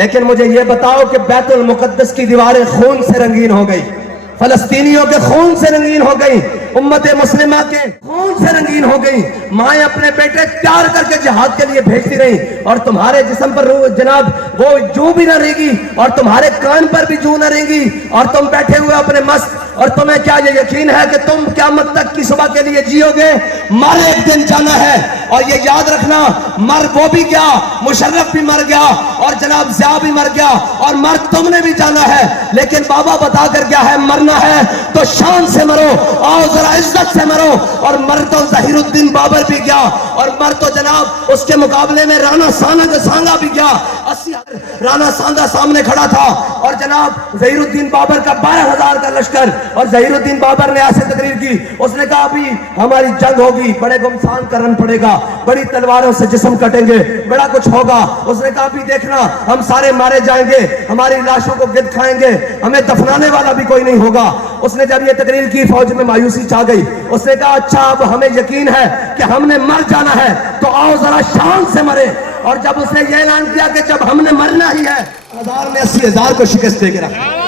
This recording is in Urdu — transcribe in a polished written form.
لیکن مجھے یہ بتاؤ کہ بیت المقدس کی دیواریں خون سے رنگین ہو گئی، فلسطینیوں کے خون سے رنگین ہو گئی، امت مسلمہ کے خون سے رنگین ہو گئی، مائیں اپنے بیٹے تیار کر کے جہاد کے لیے بھیجتی رہی، اور تمہارے جسم پر جناب وہ جو بھی نہ رہے گی، اور تمہارے کان پر بھی جو نہ رہیں گی، اور تم بیٹھے ہوئے اپنے مست، اور تمہیں کیا یہ یقین ہے کہ تم قیامت تک کی صبح کے لیے جیو گے؟ مر ایک دن جانا ہے، اور یہ یاد رکھنا، مر وہ بھی گیا، مشرف بھی مر گیا، اور جناب ضیاء بھی مر گیا، اور مر تم نے بھی جانا ہے، لیکن بابا بتا کر گیا ہے مرنا ہے تو شان سے مرو، آؤ ذرا عزت سے مرو، اور مر تو ظہیر الدین بابر بھی گیا، اور مر تو جناب اس کے مقابلے میں رانا سانگا بھی گیا، 80 رانا سانگا سامنے کھڑا تھا، اور جناب ظہیر الدین بابر کا 12,000 کا لشکر، اور ظہیر الدین بابر نے ایسے تقریر کی، اس نے کہا ابھی ہماری جنگ ہوگی، بڑے گمسان کرن پڑے گا، بڑی تلواروں سے جسم کٹیں گے، بڑا کچھ ہوگا، اس نے کہا ابھی دیکھنا ہم سارے مارے جائیں گے، ہماری لاشوں کو گد کھائیں گے، ہمیں دفنانے والا بھی کوئی نہیں ہوگا۔ اس نے جب یہ تقریر کی فوج میں مایوسی چھا گئی، اس نے کہا اچھا اب ہمیں یقین ہے کہ ہم نے مر جانا ہے تو آؤ ذرا شان سے مرے، اور جب اس نے یہ اعلان کیا کہ جب ہم نے مرنا ہی ہے، 1000 میں 80,000 کو شکست دے کے رکھا۔